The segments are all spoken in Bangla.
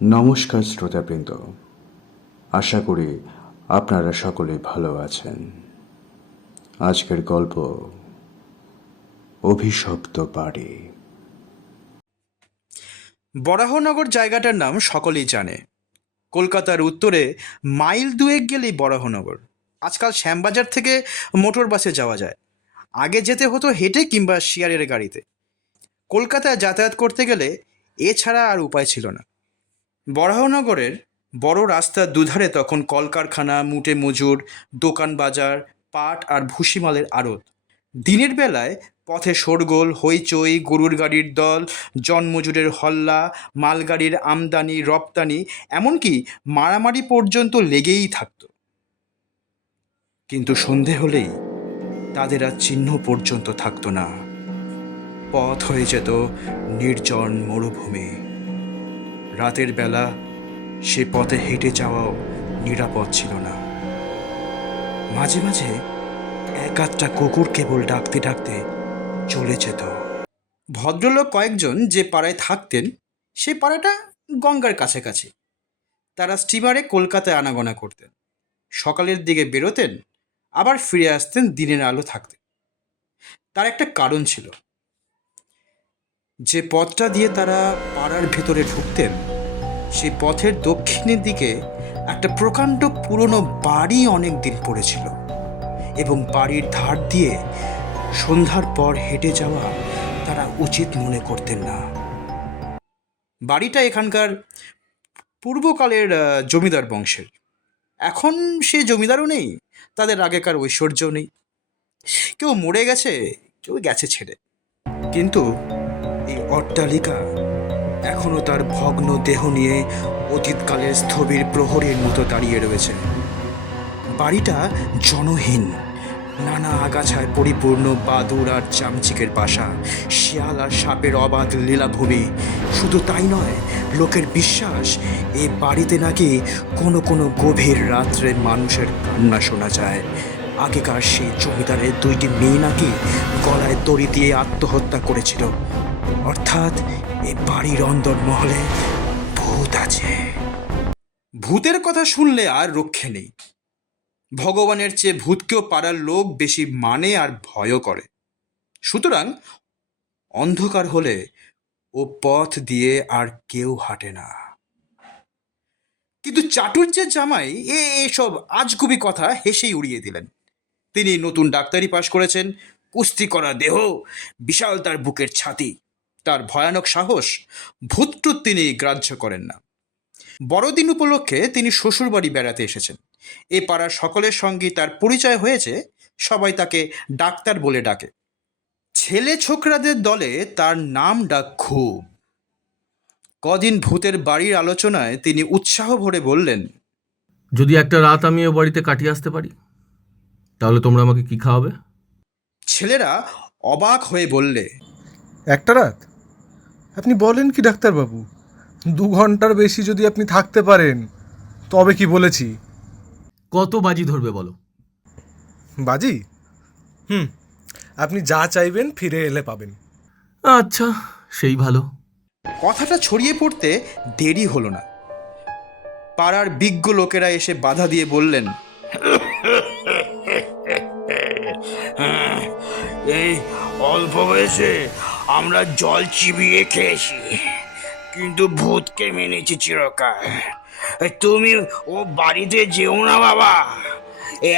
নমস্কার শ্রোতাবৃন্দ, আশা করি আপনারা সকলে ভালো আছেন। আজকের গল্প অভিশপ্ত বাড়ি। বরাহনগর জায়গাটার নাম সকলেই জানে। কলকাতার উত্তরে মাইল দুয়েক গেলেই বরাহনগর। আজকাল শ্যামবাজার থেকে মোটর বাসে যাওয়া যায়, আগে যেতে হতো হেঁটে কিংবা শেয়ারের গাড়িতে। কলকাতায় যাতায়াত করতে গেলে এছাড়া আর উপায় ছিল না। বরাহনগরের বড় রাস্তার দুধারে তখন কলকারখানা, মুটে মজুর, দোকান বাজার, পাট আর ভুসিমালের আড়ত। দিনের বেলায় পথে শোরগোল, হইচই, গরুর গাড়ির দল, জনমজুরের হল্লা, মালগাড়ির আমদানি রপ্তানি, এমনকি মারামারি পর্যন্ত লেগেই থাকত। কিন্তু সন্ধে হলেই তাদের আর চিহ্ন পর্যন্ত থাকতো না। পথ হয়ে যেত নির্জন মরুভূমি। রাতের বেলা সে পথে হেঁটে যাওয়াও নিরাপদ ছিল না। মাঝে মাঝে এক আধটা কুকুর কেবল ডাকতে ডাকতে চলে যেত। ভদ্রলোক কয়েকজন যে পাড়ায় থাকতেন, সেই পাড়াটা গঙ্গার কাছাকাছি। তারা স্টিমারে কলকাতায় আনাগোনা করতেন। সকালের দিকে বেরোতেন, আবার ফিরে আসতেন দিনের আলো থাকতে। তার একটা কারণ ছিল। যে পথটা দিয়ে তারা পাড়ার ভেতরে ঢুকতেন, সেই পথের দক্ষিণের দিকে একটা প্রকাণ্ড পুরনো বাড়ি অনেক দিন পড়েছিল, এবং বাড়ির ধার দিয়ে সন্ধ্যার পর হেঁটে যাওয়া তারা উচিত মনে করতেন না। বাড়িটা এখানকার পূর্বকালের জমিদার বংশের। এখন সে জমিদারও নেই, তাদের আগেকার ঐশ্বর্যও নেই। কেউ মরে গেছে, কেউ গেছে ছেড়ে। কিন্তু এই অট্টালিকা এখনও তার ভগ্ন দেহ নিয়ে অতীতকালের স্থবির প্রহরীর মতো দাঁড়িয়ে রয়েছে। বাড়িটা জনহীন, নানা আগাছায় পরিপূর্ণ বাদুড় আর চামচিকের বাসা, শিয়াল আর সাপের অবাধ লীলাভূমি। শুধু তাই নয়, লোকের বিশ্বাস এ বাড়িতে নাকি কোনো কোনো গভীর রাত্রে মানুষের কান্না শোনা যায়। আগেকার সেই জমিদারের দুইটি মেয়ে নাকি গলায় দড়ি দিয়ে আত্মহত্যা করেছিল। অর্থাৎ এ বাড়ির অন্দরমহলে ভূত আছে। ভূতের কথা শুনলে আর রক্ষে নেই। ভগবানের চেয়ে ভূতকেও পাড়ার লোক বেশি মানে আর ভয়ও করে। সুতরাং অন্ধকার হলে ও পথ দিয়ে আর কেউ হাঁটে না। কিন্তু চাটুর্যের জামাই এসব আজগুবি কথা হেসেই উড়িয়ে দিলেন। তিনি নতুন ডাক্তারি পাশ করেছেন, কুস্তি করা দেহ, বিশাল তার বুকের ছাতি, তার ভয়ানক সাহস। ভূতটুত তিনি গ্রাহ্য করেন না। বড়দিন উপলক্ষে তিনি শ্বশুরবাড়ি বেড়াতে এসেছেন। এ পাড়ার সকলের সঙ্গে তার পরিচয় হয়েছে, সবাই তাকে ডাক্তার বলে ডাকে। ছেলে ছোকরাদের দলে তার নাম ডাক খুব। কদিন ভূতের বাড়ির আলোচনায় তিনি উৎসাহ ভরে বললেন, যদি একটা রাত আমি ও বাড়িতে কাটিয়ে আসতে পারি, তাহলে তোমরা আমাকে কি খাওয়াবে? ছেলেরা অবাক হয়ে বললে, একটা রাত? আপনি বলেন কি ডাক্তারবাবু? 2 ঘন্টার বেশি যদি আপনি থাকতে পারেন তবে কি বলেছি। কত বাজি ধরবে বলো? বাজি? আপনি যা চাইবেন ফিরে এলে পাবেন। আচ্ছা, সেই ভালো। কথাটা ছড়িয়ে পড়তে দেরি হলো না। পাড়ার বিজ্ঞ লোকেরা এসে বাধা দিয়ে বললেন, এই অল্প বয়সে আমরা জল চিবিয়ে খেয়েছি, কিন্তু ভূতকে মেনেছি চিরকাল। তুমি ও বাড়িতে যেও না বাবা।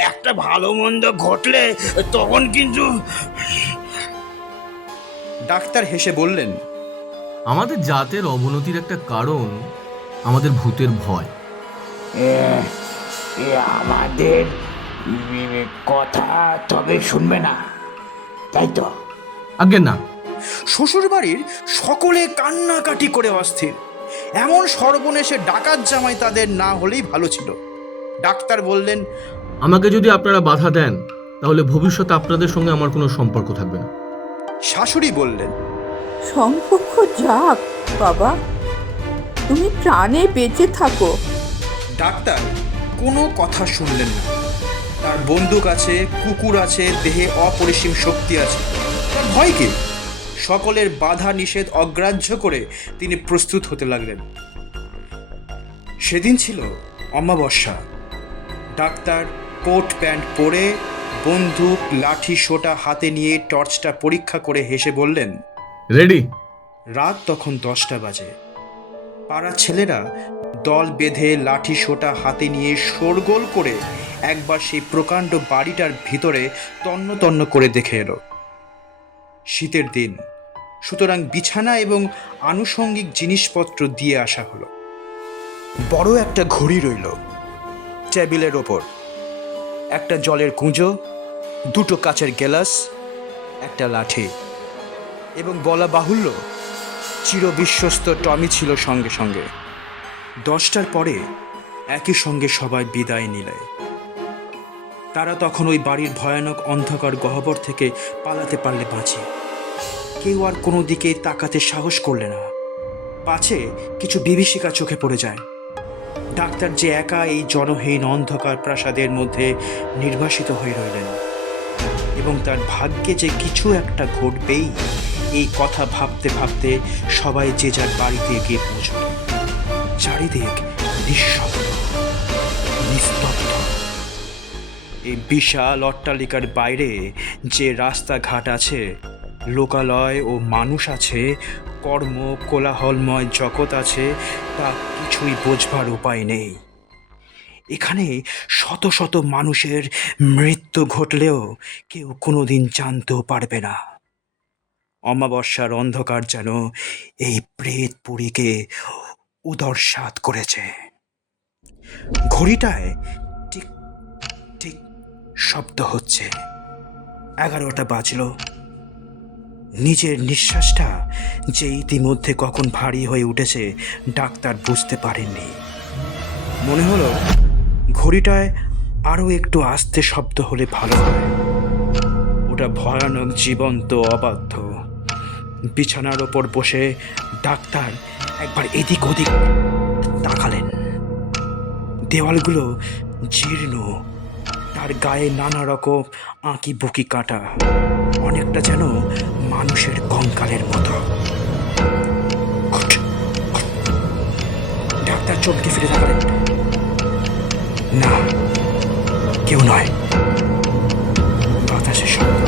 একটা ভালো মন্দ ঘটলে তখন কিন্তু। ডাক্তার হেসে বললেন, আমাদের জাতের অবনতির একটা কারণ আমাদের ভূতের ভয়। আমাদের কথা তবে শুনবে না, তাই তো? আজ্ঞে না। শ্বশুরবাড়ির সকলে কান্নাকাটি করে অস্থির। এমন সর্বনেশে ডাকাত জামাই তাদের না হলেই ভালো ছিল। ডাক্তার বললেন, আমাকে যদি আপনারা বাধা দেন, তাহলে ভবিষ্যতে আপনাদের সঙ্গে আমার কোনো সম্পর্ক থাকবে না। শাশুড়ি বললেন, সম্পর্ক যাক বাবা, তুমি প্রাণে বেঁচে থাকো। ডাক্তার কোনো কথা শুনলেন না। তার বন্দুক আছে, কুকুর আছে, দেহে অপরিসীম শক্তি আছে, তার ভয় কি? সকলের বাধা নিষেধ অগ্রাহ্য করে তিনি প্রস্তুত হতে লাগলেন। সেদিন ছিল অমাবস্যা। ডাক্তার কোট প্যান্ট পরে, বন্দুক লাঠি সোটা হাতে নিয়ে টর্চটা পরীক্ষা করে হেসে বললেন, রেডি? রাত তখন 10টা বাজে। পাড়ার ছেলেরা দল বেঁধে লাঠি সোটা হাতে নিয়ে শোরগোল করে একবার সেই প্রকাণ্ড বাড়িটার ভিতরে তন্ন তন্ন করে দেখে এলো। শীতের দিন, সুতরাং বিছানা এবং আনুষঙ্গিক জিনিসপত্র দিয়ে আসা হলো। বড় একটা ঘড়ি রইল টেবিলের ওপর, একটা জলের কুঁজো, দুটো কাচের গেলাস, একটা লাঠি, এবং বলা বাহুল্য চিরবিশ্বস্ত টমি ছিল সঙ্গে সঙ্গে। 10টার পরে একই সঙ্গে সবাই বিদায় নিলে। তারা তখন ওই বাড়ির ভয়ানক অন্ধকার গহ্বর থেকে পালাতে পারলে বাঁচে। কেউ আর কোনো দিকে তাকাতে সাহস করলে না, পাছে কিছু বিভীষিকা চোখে পড়ে যায়। ডাক্তার যে একা এই জনহীন অন্ধকার প্রাসাদের মধ্যে নির্বাসিত হয়ে রইলেন, এবং তার ভাগ্যে যে কিছু একটা ঘটবেই, এই কথা ভাবতে ভাবতে সবাই যে যার বাড়িতে গিয়ে পৌঁছল। চারিদিক নিঃশব্দ, নিস্তব্ধ। এই বিশাল অট্টালিকার বাইরে যে রাস্তাঘাট আছে, লোকালয় ও মানুষ আছে, কর্ম কোলাহলময় জগৎ আছে, তা কিছুই বোঝবার উপায় নেই। এখানে শত শত মানুষের মৃত্যু ঘটলেও কেউ কোনোদিন জানতেও পারবে না। অমাবস্যার অন্ধকার যেন এই প্রেতপুরীকে উদরসাৎ করেছে। ঘড়িটায় ঠিক ঠিক শব্দ হচ্ছে। 11টা বাজল। নিজের নিঃশ্বাসটা যে ইতিমধ্যে কখন ভারী হয়ে উঠেছে ডাক্তার বুঝতে পারেননি। মনে হলো ঘড়িটায় আরও একটু আস্তে শব্দ হলে ভালো হয়। ওটা ভয়ানক জীবন্ত অবাধ্য। বিছানার ওপর বসে ডাক্তার একবার এদিক ওদিক তাকালেন। দেওয়ালগুলো জীর্ণ, তার গায়ে নানা রকম আঁকি বুকি কাটা, অনেকটা যেন মানুষের কঙ্কালের মতো। ডাক্তার চমকে ফিরে তাকালেন। না, কেউ নয়। বাতাসের শব্দ।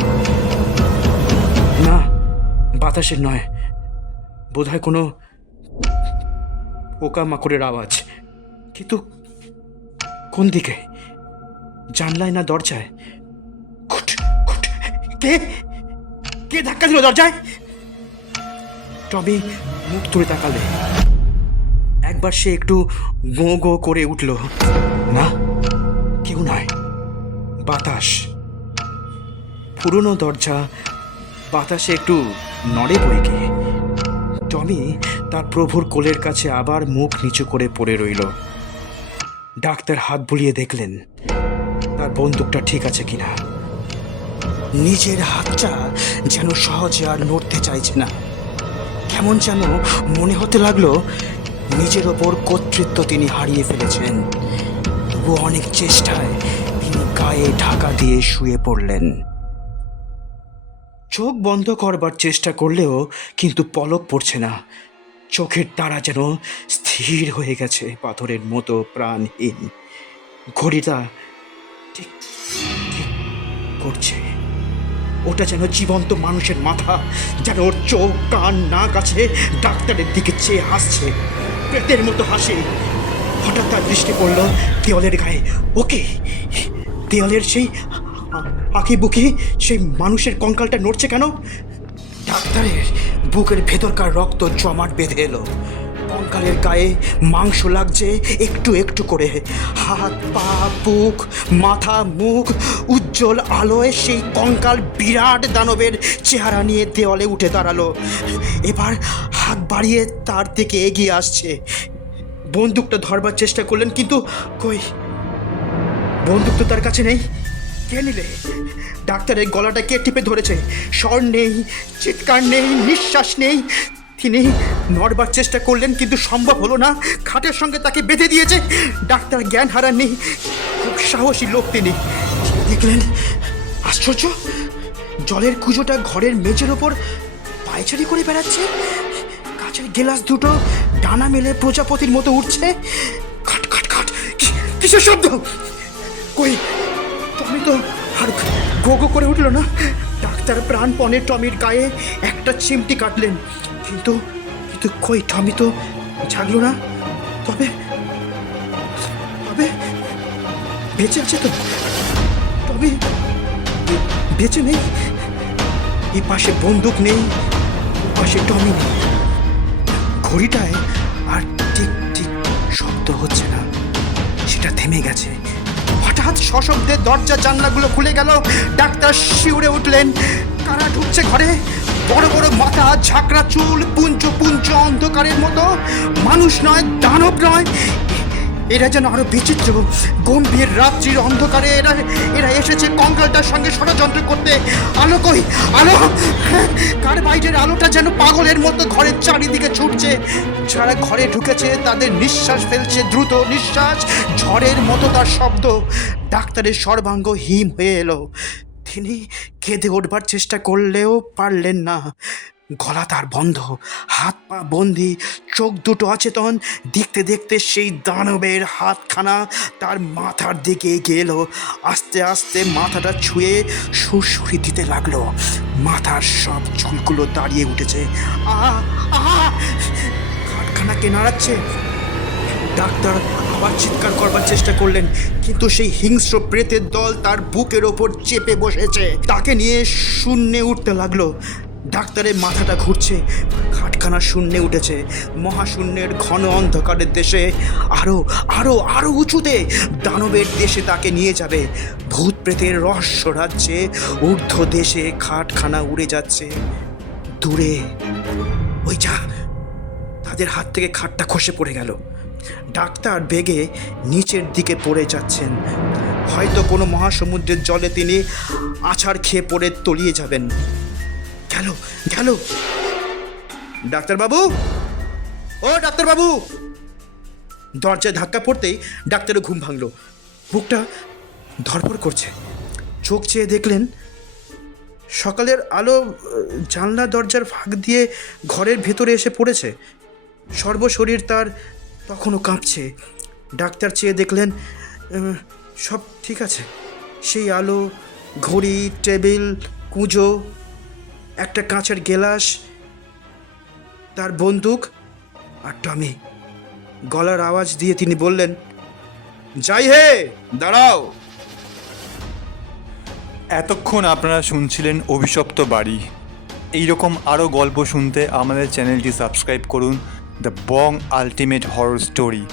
না, বাতাসের নয়, বোধহয় কোনো পোকামাকড়ের আওয়াজ। কিন্তু কোন দিকে? জানলায় না দরজায়? কে কে ধাক্কা দিল দরজায়? টমি মুখ তুলে তাকালে। একবার সে একটু গো গো করে উঠল। না, কেউ নয়, বাতাস। পুরনো দরজা, বাতাসে একটু নড়ে বইকে। টমি তার প্রভুর কোলের কাছে আবার মুখ নিচু করে পড়ে রইল। ডাক্তার হাত বুলিয়ে দেখলেন তার বন্দুকটা ঠিক আছে কিনা। নিজের হাতটা যেন সহজে আর নড়তে চাইছে না। কেমন যেন মনে হতে লাগলো নিজের ওপর কর্তৃত্ব তিনি হারিয়ে ফেলেছেন। তবু অনেক চেষ্টায় তিনি গায়ে ঢাকা দিয়ে শুয়ে পড়লেন। চোখ বন্ধ করবার চেষ্টা করলেও কিন্তু পলক পড়ছে না। চোখের তারা যেন স্থির হয়ে গেছে পাথরের মতো প্রাণহীন। ঘড়িটা ঠিক ঠিক করছে। ওটা যেন জীবন্ত মানুষের মাথা, যেন ওর চোখ কান নাক আছে, ডাক্তারের দিকে চেয়ে হাসছে, প্রেতের মতো হাসে। হঠাৎ তার দৃষ্টি পড়ল দেওয়ালের গায়ে। ওকে, দেওয়ালের সেই আঁকি বুকি সেই মানুষের কঙ্কালটা নড়ছে কেন? ডাক্তারের বুকের ভেতরকার রক্ত জমাট বেঁধে এলো। কঙ্কালের গায়ে মাংস লাগছে একটু একটু করে। হাত পা বুক মাথা মুখ উজ্জ্বল আলোয় সেই কঙ্কাল বিরাট দানবের চেহারা নিয়ে দেওয়ালে উঠে দাঁড়ালো। এবার হাত বাড়িয়ে তার দিকে এগিয়ে আসছে। বন্দুকটা ধরবার চেষ্টা করলেন, কিন্তু কই, বন্দুক তো তার কাছে নেই। কে নিলে? ডাক্তারের গলাটা কে টিপে ধরেছে? স্বর নেই, চিৎকার নেই, নিঃশ্বাস নেই। তিনি নড়বার চেষ্টা করলেন, কিন্তু সম্ভব হলো না। খাটের সঙ্গে তাকে বেঁধে দিয়েছে। ডাক্তার জ্ঞান হারাননি, খুব সাহসী লোক তিনি। দেখলেন, আশ্চর্য, জলের কুঁজোটা ঘরের মেঝের ওপর পায়চারি করে বেড়াচ্ছে। কাচের গেলাস দুটো ডানা মেলে প্রজাপতির মতো উঠছে। কিসের শব্দ? কই, টমি তো আর গো গো করে উঠলো না। ডাক্তার প্রাণপণে টমির গায়ে একটা চিমটি কাটলেন, কিন্তু কিন্তু কই, টমি তো জাগলো না। তবে তবে বেঁচে আছে তো? টমি বেঁচে নেই। এই পাশে বন্দুক নেই, ও পাশে টমি নেই। ঘড়িটায় আর টিক টিক শব্দ হচ্ছে না, সেটা থেমে গেছে। হঠাৎ সশব্দে দরজা জানলাগুলো খুলে গেল। ডাক্তার শিউরে উঠলেন। কারা ঢুকছে ঘরে? বড় বড় মাথা, ঝাঁকড়া চুল, পুঞ্জ পুঞ্জ অন্ধকারের মতো। মানুষ নয়, দানব নয়, এরা যেন আরো বিচিত্র। গম্ভীর রাত্রির অন্ধকারে এরা এসেছে কঙ্কালটার সঙ্গে ষড়যন্ত্র করতে। আলো কই, আলো? কার বাইরের আলোটা যেন পাগলের মতো ঘরের চারিদিকে ছুটছে। যারা ঘরে ঢুকেছে তাদের নিঃশ্বাস ফেলছে, দ্রুত নিঃশ্বাস, ঝড়ের মতো তার শব্দ। ডাক্তারের সর্বাঙ্গ হিম হয়ে এলো। তিনি কেঁদে উঠবার চেষ্টা করলেও পারলেন না। গলা তার বন্ধ, হাত পা বন্দি, চোখ দুটো অচেতন। দেখতে দেখতে সেই দানবের হাতখানা তার মাথার দিকে এগিয়ে এলো। আস্তে আস্তে মাথাটা ছুঁয়ে সুরসুরি দিতে লাগলো। মাথার সব চুলগুলো দাঁড়িয়ে উঠেছে। হাতখানাকে নাড়াচ্ছে। ডাক্তার আবার চিৎকার করবার চেষ্টা করলেন, কিন্তু সেই হিংস্র প্রেতের দল তার বুকের ওপর চেপে বসেছে। তাকে নিয়ে শূন্যে উঠতে লাগলো। ডাক্তারের মাথাটা ঘুরছে, খাটখানা শূন্যে উঠেছে। মহাশূন্যের ঘন অন্ধকারের দেশে আরো আরো আরো উঁচুতে দানবের দেশে তাকে নিয়ে যাবে। ভূত প্রেতের রহস্য রাজ্যে ঊর্ধ্ব দেশে খাটখানা উড়ে যাচ্ছে দূরে। ওই যা, তাদের হাত থেকে খাটটা খসে পড়ে গেল। ডাক্তার বেগে নিচের দিকে পড়ে যাচ্ছেন। হয়তো কোনো মহাসমুদ্রের জলে তিনি আছাড় খেয়ে পড়ে তলিয়ে যাবেন। গেল গেল। ডাক্তারবাবু, ও ডাক্তারবাবু! দরজায় ধাক্কা পড়তেই ডাক্তারের ঘুম ভাঙল। বুকটা ধড়ফড় করছে। চোখ চেয়ে দেখলেন সকালের আলো জানলা দরজার ফাঁক দিয়ে ঘরের ভেতরে এসে পড়েছে। সর্বশরীর তার তখনও কাঁপছে। ডাক্তার চেয়ে দেখলেন সব ঠিক আছে। সেই আলো, ঘড়ি, টেবিল, কুঁজো, একটা কাঁচের গেলাস, তার বন্দুক আর টমি। গলার আওয়াজ দিয়ে তিনি বললেন, যাই হে, দাঁড়াও। এতক্ষণ আপনারা শুনছিলেন অভিশপ্ত বাড়ি। এইরকম আরও গল্প শুনতে আমাদের চ্যানেলটি সাবস্ক্রাইব করুন, the Bong ultimate horror story.